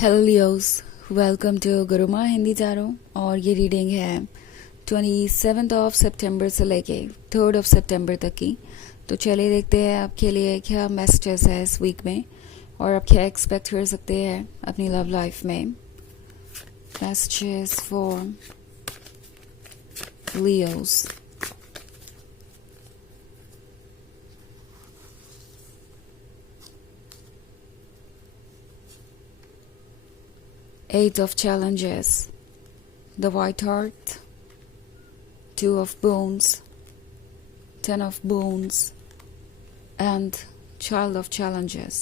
Hello लियोस, welcome to Gurumaa Hindi चारों। और ये रीडिंग है 27 से लेके 3 सितंबर तक की। तो चलिए देखते हैं आपके लिए क्या मैसेजेस है इस वीक में और आप क्या एक्सपेक्ट कर सकते हैं अपनी लव लाइफ में। Messages for Leos. Eight of challenges, the white heart, two of bones, 10 of bones, and child of challenges.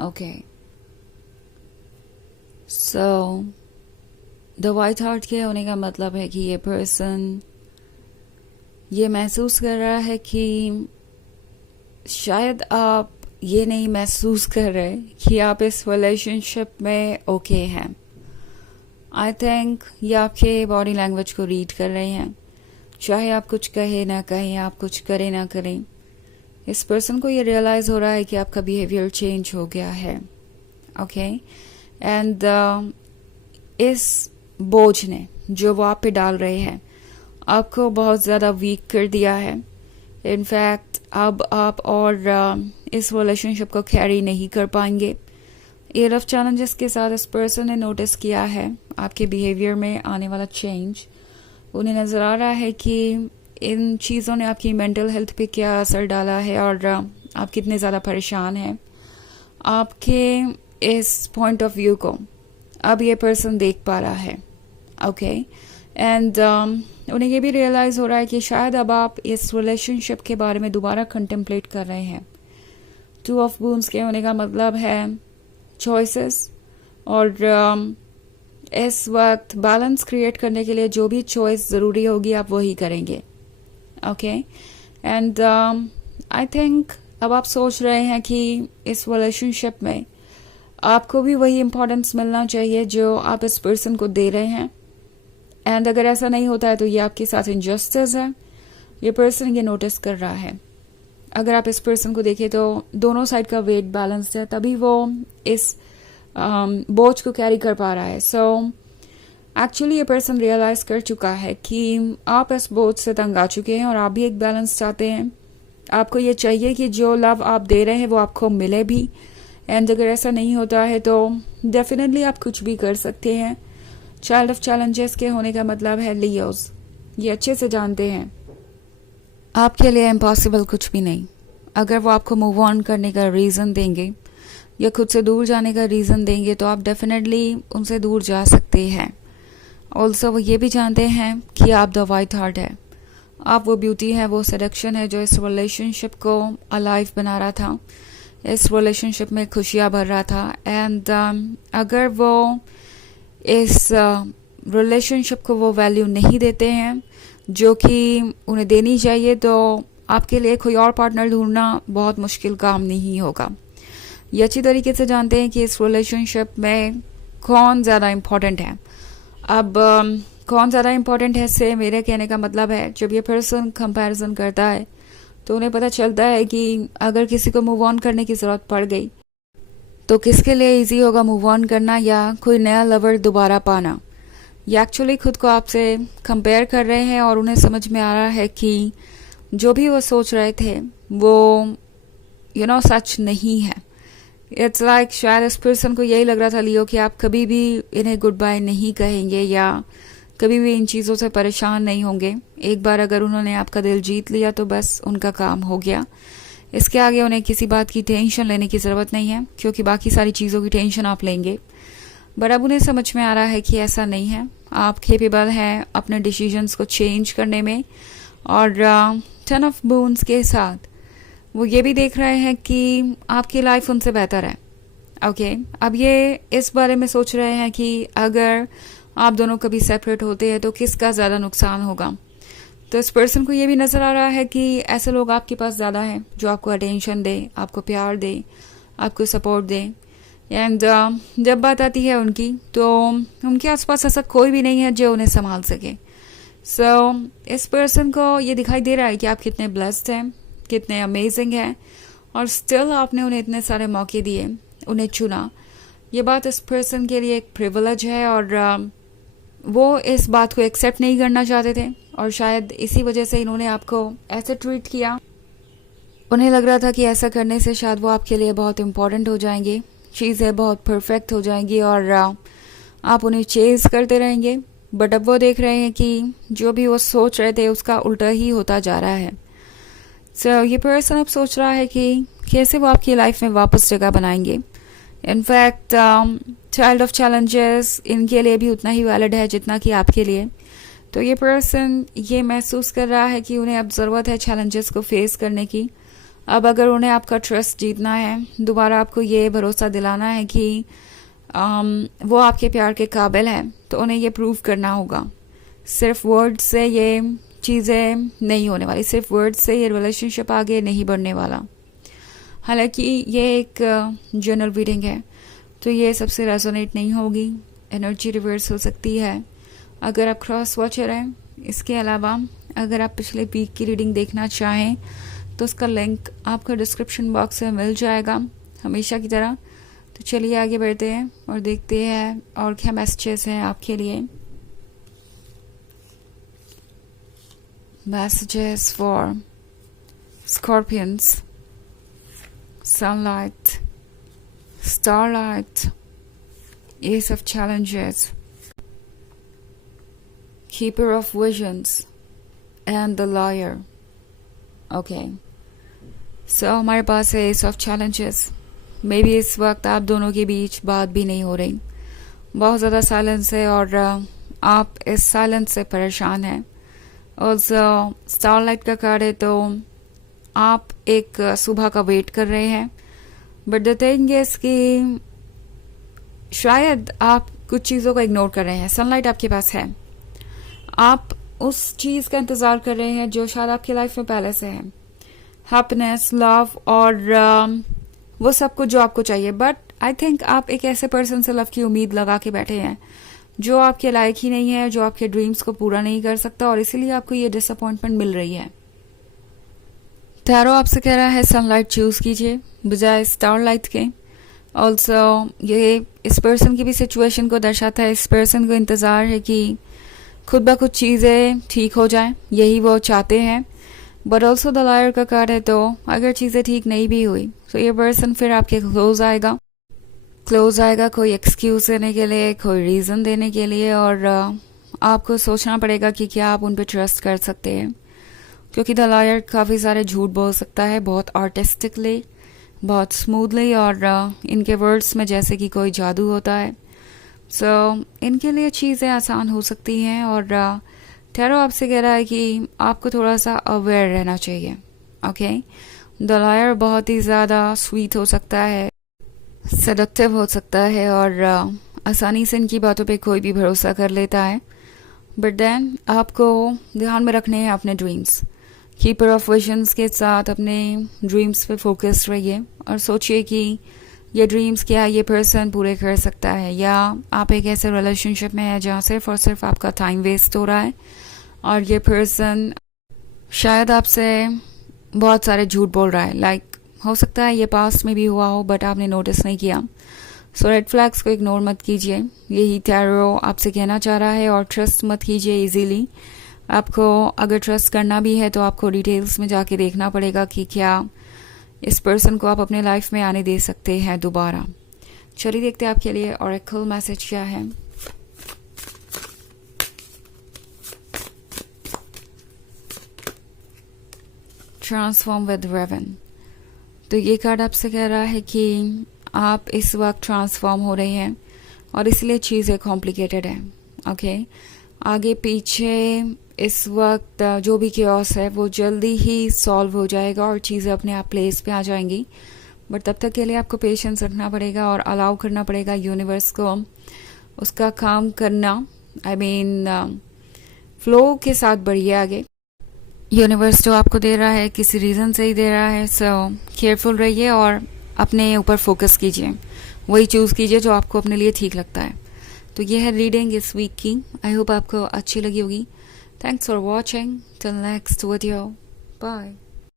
Okay. So, the white heart के होने का मतलब है कि ये पर्सन ये महसूस कर रहा है कि शायद आप ये नहीं महसूस कर रहे कि आप इस रिलेशनशिप में ओके हैं। आई थिंक ये आपके बॉडी लैंग्वेज को रीड कर रहे हैं। चाहे आप कुछ कहे ना कहें, आप कुछ करें ना करें, इस पर्सन को ये रियलाइज हो रहा है कि आपका बिहेवियर चेंज हो गया है। ओके एंड इस बोझ ने जो वो आप पे डाल रहे हैं आपको बहुत ज़्यादा वीक कर दिया है। इनफैक्ट अब आप और इस रिलेशनशिप को कैरी नहीं कर पाएंगे। ये लव चैलेंजेस के साथ इस पर्सन ने नोटिस किया है आपके बिहेवियर में आने वाला चेंज। उन्हें नज़र आ रहा है कि इन चीज़ों ने आपकी मेंटल हेल्थ पे क्या असर डाला है और आप कितने ज़्यादा परेशान हैं। आपके इस पॉइंट ऑफ व्यू को अब ये पर्सन देख पा रहा है। ओके एंड उन्हें ये भी रियलाइज़ हो रहा है कि शायद अब आप इस रिलेशनशिप के बारे में दोबारा कंटेम्पलेट कर रहे हैं। टू ऑफ बून्स के होने का मतलब है चॉइसेस और इस वक्त बैलेंस क्रिएट करने के लिए जो भी चॉइस ज़रूरी होगी आप वही करेंगे। ओके एंड आई थिंक अब आप सोच रहे हैं कि इस रिलेशनशिप में आपको भी वही इम्पोर्टेंस मिलना चाहिए जो आप इस पर्सन को दे रहे हैं। एंड अगर ऐसा नहीं होता है तो ये आपके साथ इनजस्टिस है। ये पर्सन ये नोटिस कर रहा है। अगर आप इस पर्सन को देखें तो दोनों साइड का वेट बैलेंस है, तभी वो इस बोझ को कैरी कर पा रहा है। सो एक्चुअली ये पर्सन रियलाइज कर चुका है कि आप इस बोझ से तंग आ चुके हैं और आप भी एक बैलेंस चाहते हैं। आपको ये चाहिए कि जो लव आप दे रहे हैं वो आपको मिले भी। एंड अगर ऐसा नहीं होता है तो डेफिनेटली आप कुछ भी कर सकते हैं। चाइल्ड ऑफ चैलेंजेस के होने का मतलब है लियोस। ये अच्छे से जानते हैं आपके लिए इम्पॉसिबल कुछ भी नहीं। अगर वो आपको मूव ऑन करने का रीज़न देंगे या खुद से दूर जाने का रीज़न देंगे तो आप डेफिनेटली उनसे दूर जा सकते हैं। ऑल्सो वो ये भी जानते हैं कि आप द वाइट हार्ट है, आप वो ब्यूटी है, वो सेडक्शन है जो इस रिलेशनशिप को अलाइव बना रहा था, इस रिलेशनशिप में खुशियाँ भर रहा था। एंड अगर वो इस रिलेशनशिप को वो वैल्यू नहीं देते हैं जो कि उन्हें देनी चाहिए तो आपके लिए कोई और पार्टनर ढूंढना बहुत मुश्किल काम नहीं होगा। ये अच्छी तरीके से जानते हैं कि इस रिलेशनशिप में कौन ज़्यादा इम्पोर्टेंट है। अब कौन ज़्यादा इम्पोर्टेंट है से मेरे कहने का मतलब है जब ये पर्सन कंपैरिजन करता है तो उन्हें पता चलता है कि अगर किसी को मूव ऑन करने की ज़रूरत पड़ गई तो किसके लिए इजी होगा मूव ऑन करना या कोई नया लवर दोबारा पाना। ये एक्चुअली खुद को आपसे कंपेयर कर रहे हैं और उन्हें समझ में आ रहा है कि जो भी वो सोच रहे थे वो सच नहीं है। इट्स लाइक शायद इस पर्सन को यही लग रहा था लियो कि आप कभी भी इन्हें गुड बाय नहीं कहेंगे या कभी भी इन चीज़ों से परेशान नहीं होंगे। एक बार अगर उन्होंने आपका दिल जीत लिया तो बस उनका काम हो गया। इसके आगे उन्हें किसी बात की टेंशन लेने की ज़रूरत नहीं है क्योंकि बाकी सारी चीज़ों की टेंशन आप लेंगे। बट अब उन्हें समझ में आ रहा है कि ऐसा नहीं है। आप केपेबल हैं अपने डिसीजंस को चेंज करने में। और 10 ऑफ बून्स के साथ वो ये भी देख रहे हैं कि आपकी लाइफ उनसे बेहतर है। ओके अब ये इस बारे में सोच रहे हैं कि अगर आप दोनों कभी सेपरेट होते हैं तो किसका ज़्यादा नुकसान होगा। तो इस पर्सन को ये भी नज़र आ रहा है कि ऐसे लोग आपके पास ज़्यादा हैं जो आपको अटेंशन दे, आपको प्यार दे, आपको सपोर्ट दे। एंड जब बात आती है उनकी तो उनके आसपास ऐसा कोई भी नहीं है जो उन्हें संभाल सके। सो इस पर्सन को ये दिखाई दे रहा है कि आप कितने ब्लेस्ड हैं, कितने अमेजिंग हैं और स्टिल आपने उन्हें इतने सारे मौके दिए, उन्हें चुना। ये बात इस पर्सन के लिए एक प्रिविलेज है और वो इस बात को एक्सेप्ट नहीं करना चाहते थे और शायद इसी वजह से इन्होंने आपको ऐसे ट्रीट किया। उन्हें लग रहा था कि ऐसा करने से शायद वो आपके लिए बहुत इम्पोर्टेंट हो जाएंगे, चीज़ें बहुत परफेक्ट हो जाएंगी और आप उन्हें चेज करते रहेंगे। बट अब वो देख रहे हैं कि जो भी वो सोच रहे थे उसका उल्टा ही होता जा रहा है। सो ये पर्सन अब सोच रहा है कि कैसे वो आपकी लाइफ में वापस जगह बनाएंगे। इनफैक्ट चाइल्ड ऑफ चैलेंजेस इनके लिए भी उतना ही वैलिड है जितना कि आपके लिए। तो ये पर्सन ये महसूस कर रहा है कि उन्हें अब ज़रूरत है चैलेंजेस को फेस करने की। अब अगर उन्हें आपका ट्रस्ट जीतना है, दोबारा आपको ये भरोसा दिलाना है कि वो आपके प्यार के काबिल है, तो उन्हें ये प्रूव करना होगा। सिर्फ वर्ड से ये चीज़ें नहीं होने वाली, सिर्फ वर्ड से ये रिलेशनशिप आगे नहीं बढ़ने वाला। हालांकि ये एक जनरल रीडिंग है तो ये सबसे रेजोनेट नहीं होगी, एनर्जी रिवर्स हो सकती है अगर आप क्रॉस वॉचर हैं। इसके अलावा अगर आप पिछले वीक की रीडिंग देखना चाहें तो उसका लिंक आपको डिस्क्रिप्शन बॉक्स में मिल जाएगा हमेशा की तरह। तो चलिए आगे बढ़ते हैं और देखते हैं और क्या मैसेजेस हैं आपके लिए। Messages for scorpions, sunlight, starlight, ace of challenges, keeper of visions, and the liar. Okay. So हमारे पास है ace of challenges. May be इस वक्त आप दोनों के बीच बात भी नहीं हो रही, बहुत ज़्यादा साइलेंस है और आप इस साइलेंस से परेशान हैं। और स्टारलाइट का कार्ड है तो आप एक सुबह का वेट कर रहे हैं। बट द थिंग इज कि शायद आप कुछ चीज़ों को इग्नोर कर रहे हैं। सनलाइट आपके पास है, आप उस चीज़ का इंतज़ार कर रहे हैं जो शायद आपकी लाइफ में पहले से है, हैप्पीनेस, लव और वो सब कुछ जो आपको चाहिए। बट आई थिंक आप एक ऐसे पर्सन से लव की उम्मीद लगा के बैठे हैं जो आपके लायक ही नहीं है, जो आपके ड्रीम्स को पूरा नहीं कर सकता और इसीलिए आपको ये डिसअपॉइंटमेंट मिल रही है। टैरो आपसे कह रहा है सनलाइट चूज कीजिए बजाय स्टारलाइट के। ऑल्सो ये इस पर्सन की भी सिचुएशन को दर्शाता है। इस पर्सन को इंतज़ार है कि खुद ब खुद चीज़ें ठीक हो जाएं, यही वो चाहते हैं। बट ऑल्सो द लायर का कार्ड है तो अगर चीज़ें ठीक नहीं भी हुई तो ये पर्सन फिर आपके क्लोज आएगा कोई एक्सक्यूज देने के लिए, कोई रीज़न देने के लिए और आपको सोचना पड़ेगा कि क्या आप उन पर ट्रस्ट कर सकते हैं, क्योंकि द लायर काफ़ी सारे झूठ बोल सकता है, बहुत आर्टिस्टिकली, बहुत स्मूथली और इनके वर्ड्स में जैसे कि कोई जादू होता है। सो इनके लिए चीज़ें आसान हो सकती हैं और टैरो आपसे कह रहा है कि आपको थोड़ा सा अवेयर रहना चाहिए। ओके, द लायर बहुत ही ज़्यादा स्वीट हो सकता है, सेडक्टिव हो सकता है और आसानी से इनकी बातों पे कोई भी भरोसा कर लेता है। बट देन आपको ध्यान में रखने हैं अपने ड्रीम्स। कीपर ऑफ विजन्स के साथ अपने ड्रीम्स पे फोकस्ड रहिए और सोचिए कि ये ड्रीम्स क्या ये पर्सन पूरे कर सकता है, या आप एक ऐसे रिलेशनशिप में हैं जहाँ सिर्फ और सिर्फ आपका टाइम वेस्ट हो रहा है और ये पर्सन शायद आपसे बहुत सारे झूठ बोल रहा है। लाइक हो सकता है ये पास्ट में भी हुआ हो बट आपने नोटिस नहीं किया। सो रेड फ्लैग्स को इग्नोर मत कीजिए, यही टैरो आपसे कहना चाह रहा है। और ट्रस्ट मत कीजिए इजीली। आपको अगर ट्रस्ट करना भी है तो आपको डिटेल्स में जाके देखना पड़ेगा कि क्या इस पर्सन को आप अपने लाइफ में आने दे सकते हैं दोबारा। चलिए देखते हैं आपके लिए ऑरेकल मैसेज क्या है। Transform with raven. तो ये कार्ड आपसे कह रहा है कि आप इस वक्त ट्रांसफॉर्म हो रहे हैं और इसलिए चीज़ें कॉम्प्लिकेटेड हैं। ओके, आगे पीछे इस वक्त जो भी केओस है वो जल्दी ही सॉल्व हो जाएगा और चीज़ें अपने आप प्लेस पे आ जाएंगी। बट तब तक के लिए आपको पेशेंस रखना पड़ेगा और अलाउ करना पड़ेगा यूनिवर्स को उसका काम करना। आई मीन फ्लो के साथ बढ़िए आगे। यूनिवर्स जो आपको दे रहा है किसी रीज़न से ही दे रहा है। सो केयरफुल रहिए और अपने ऊपर फोकस कीजिए, वही चूज़ कीजिए जो आपको अपने लिए ठीक लगता है। तो ये है रीडिंग इस वीक की। आई होप आपको अच्छी लगी होगी। Thanks for watching. Till next video. Bye.